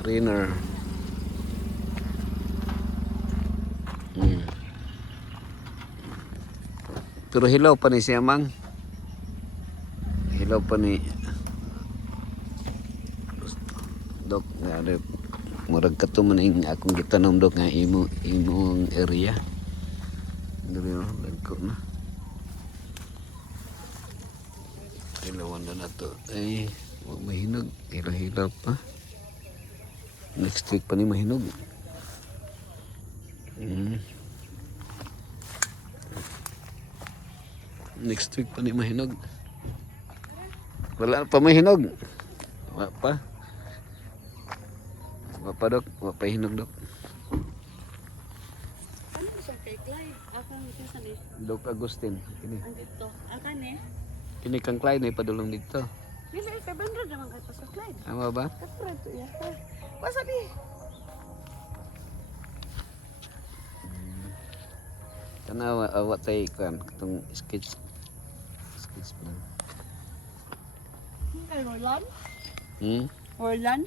Greener. Pero hilaw pa ni siya mang. Hilaw pa ni Dok nga murag katuman ing akong gitanom dok nga imong area. Dili no lagko na. Hilawan na to. Ay, mahinog. Hilaw pa. Next week pa ni mahinog. Next week pa ni mahinog. Wala pa mahinog. Wala pa. Wala pa dok. Wala pa hinog dok. Ano siya kay Clyde? Akang kinsa ni? Dok Agustin. Kini. Andito. Akan eh. Kini kang Clyde ay padulong dito. Dili kay Bandra naman kay Pastor Clyde. Ama ba? Kapre to ya. Wa sabi. Kana awat tay kan katong sketch pa. Kay Roland? Hmm. Roland?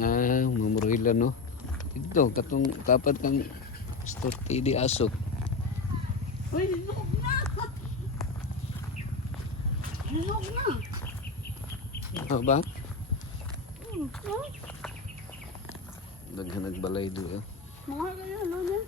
Ah, mamurila no. Dito katong tapat kang store di asok. Uy, linog na. Linog na. Ano ba? Huh? Daghan nagbalay do. Mga kaya ano na.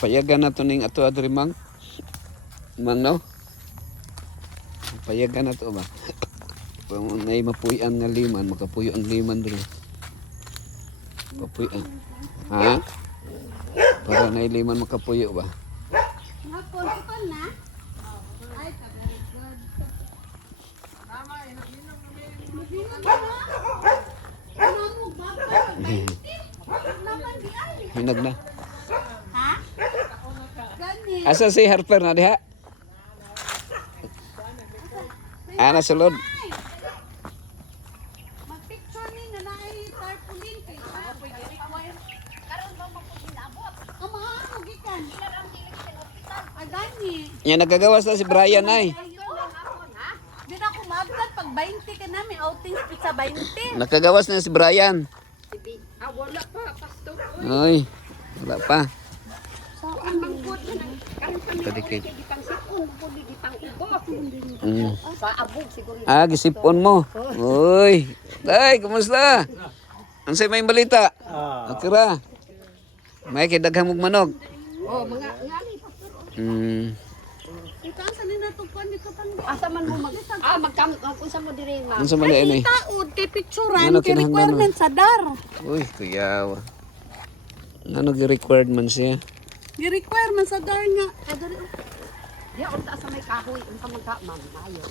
Payagan na to ning ato adri mang. Mang no? Payagan na to ba? Kung may mapuyan nga liman, makapuyo ang liman diri. Papuyan. Ha? Para na liman makapuyo ba? Hapon ito na. Ay, very good. Tama, inaginom na. Namog ba? Naman di ay. Hinag na. Ha? Gani. Asa si Harper na diha? Ana sulod. Mag-picture ni na naay tarpaulin kay sa karon ba magpinabot? Ang mga gikan. Ay gani. Nya nagagawas na si Brian ay. Di na ako maabot pag 20 ka namin outing pizza 20. Nakagawas na si Brian. Wala pa pastor. Ay, wala pa. Saan mangkot na Kadikit. gitang sipon puli gitang ibo. Sa abog siguro. Ah, gisipon mo. Uy. Tay, kumusta? Unsay may balita? Okay ra. May kidaghang mong manog. Oh, mga ngali pastor. Ikaw sa nina tukuan dito pang. Asa man mo magkam unsa mo diri ma. Unsa man ini? Taod kay picturean Ano kay kinahanglan requirement sa dar. Uy, kuyaw. Ano gi-required man siya? Gi-requirement sa dar nga. Ay diri. Di unta sa may kahoy unta magka man mayo.